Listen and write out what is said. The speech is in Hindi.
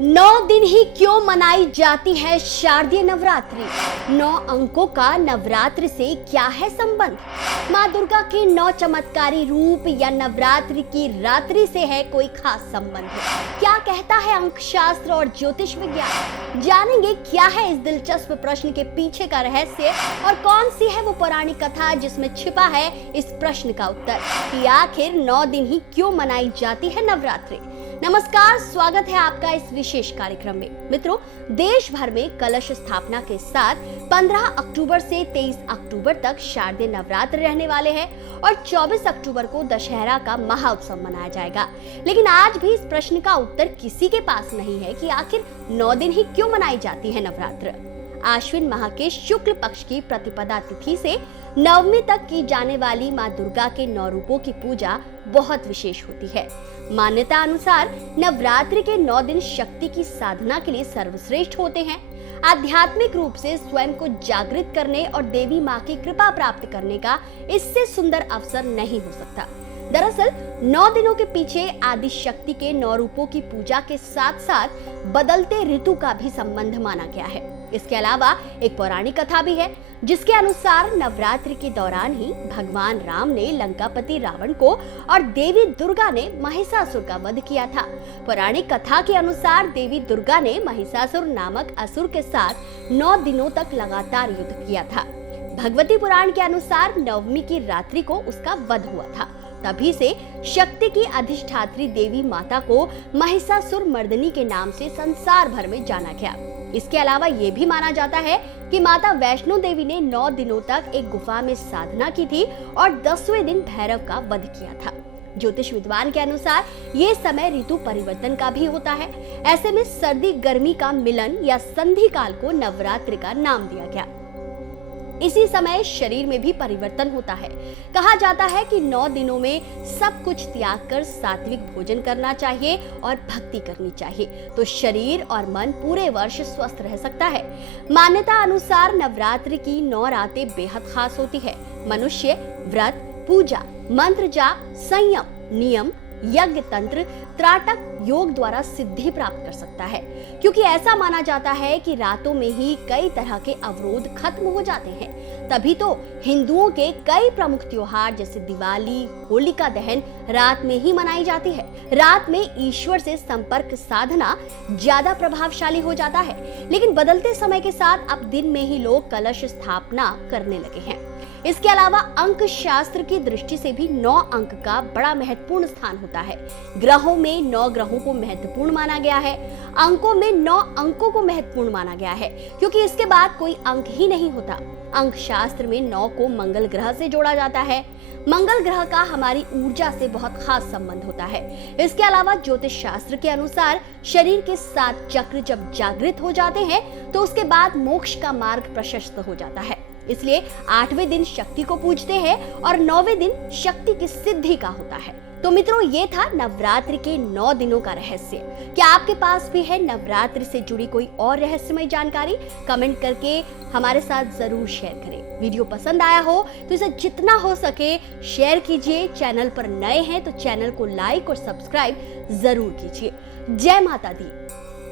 9 दिन ही क्यों मनाई जाती है शारदीय नवरात्रि? 9 अंकों का नवरात्रि से क्या है संबंध? माँ दुर्गा के 9 चमत्कारी रूप या नवरात्रि की रात्रि से है कोई खास संबंध? क्या कहता है अंक शास्त्र और ज्योतिष विज्ञान? जानेंगे क्या है इस दिलचस्प प्रश्न के पीछे का रहस्य और कौन सी है वो पौराणिक कथा जिसमें छिपा है इस प्रश्न का उत्तर कि आखिर 9 दिन ही क्यों मनाई जाती है नवरात्रि। नमस्कार, स्वागत है आपका इस विशेष कार्यक्रम में। मित्रों, देश भर में कलश स्थापना के साथ 15 अक्टूबर से 23 अक्टूबर तक शारदीय नवरात्र रहने वाले हैं और 24 अक्टूबर को दशहरा का महाउत्सव मनाया जाएगा। लेकिन आज भी इस प्रश्न का उत्तर किसी के पास नहीं है कि आखिर 9 दिन ही क्यों मनाई जाती है नवरात्र। आश्विन माह के शुक्ल पक्ष की प्रतिपदा तिथि से नवमी तक की जाने वाली माँ दुर्गा के 9 रूपों की पूजा बहुत विशेष होती है। मान्यता अनुसार नवरात्रि के 9 दिन शक्ति की साधना के लिए सर्वश्रेष्ठ होते हैं। आध्यात्मिक रूप से स्वयं को जागृत करने और देवी माँ की कृपा प्राप्त करने का इससे सुंदर अवसर नहीं हो सकता। दरअसल 9 दिनों के पीछे आदि शक्ति के 9 रूपों की पूजा के साथ साथ बदलते ऋतु का भी संबंध माना गया है। इसके अलावा एक पौराणिक कथा भी है जिसके अनुसार नवरात्रि के दौरान ही भगवान राम ने लंकापति रावण को और देवी दुर्गा ने महिषासुर का वध किया था। पौराणिक कथा के अनुसार देवी दुर्गा ने महिषासुर नामक असुर के साथ 9 दिनों तक लगातार युद्ध किया था। भगवती पुराण के अनुसार नवमी की रात्रि को उसका वध हुआ था। तभी से शक्ति की अधिष्ठात्री देवी माता को महिषासुर मर्दनी के नाम से संसार भर में जाना गया। इसके अलावा ये भी माना जाता है कि माता वैष्णो देवी ने 9 दिनों तक एक गुफा में साधना की थी और 10वें दिन भैरव का वध किया था। ज्योतिष विद्वान के अनुसार ये समय ऋतु परिवर्तन का भी होता है। ऐसे में सर्दी गर्मी का मिलन या संधि काल को नवरात्रि का नाम दिया गया। इसी समय शरीर में भी परिवर्तन होता है। कहा जाता है कि 9 दिनों में सब कुछ त्याग कर सात्विक भोजन करना चाहिए और भक्ति करनी चाहिए, तो शरीर और मन पूरे वर्ष स्वस्थ रह सकता है। मान्यता अनुसार नवरात्रि की 9 रातें बेहद खास होती है। मनुष्य व्रत, पूजा, मंत्र जाप, संयम, नियम, यज्ञ, तंत्र, त्राटक, योग द्वारा सिद्धि प्राप्त कर सकता है, क्योंकि ऐसा माना जाता है कि रातों में ही कई तरह के अवरोध खत्म हो जाते हैं। तभी तो हिंदुओं के कई प्रमुख त्योहार जैसे दिवाली, होलिका दहन रात में ही मनाई जाती है। रात में ईश्वर से संपर्क साधना ज्यादा प्रभावशाली हो जाता है। लेकिन बदलते समय के साथ अब दिन में ही लोग कलश स्थापना करने लगे हैं। इसके अलावा अंक शास्त्र की दृष्टि से भी 9 अंक का बड़ा महत्वपूर्ण स्थान होता है। ग्रहों में 9 ग्रहों को महत्वपूर्ण माना गया है। अंकों में 9 अंकों को महत्वपूर्ण माना गया है, क्योंकि इसके बाद कोई अंक ही नहीं होता। अंक शास्त्र में 9 को मंगल ग्रह से जोड़ा जाता है। मंगल ग्रह का हमारी ऊर्जा से बहुत खास संबंध होता है। इसके अलावा ज्योतिष शास्त्र के अनुसार शरीर के 7 चक्र जब जागृत हो जाते हैं तो उसके बाद मोक्ष का मार्ग प्रशस्त हो जाता है। इसलिए 8वें दिन शक्ति को पूजते हैं और 9वें दिन शक्ति की सिद्धि का होता है। तो मित्रों, ये था नवरात्रि के 9 दिनों का रहस्य। क्या आपके पास भी है नवरात्रि से जुड़ी कोई और रहस्यमय जानकारी? कमेंट करके हमारे साथ जरूर शेयर करें। वीडियो पसंद आया हो तो इसे जितना हो सके शेयर कीजिए। चैनल पर नए हैं तो चैनल को लाइक और सब्सक्राइब जरूर कीजिए। जय माता दी।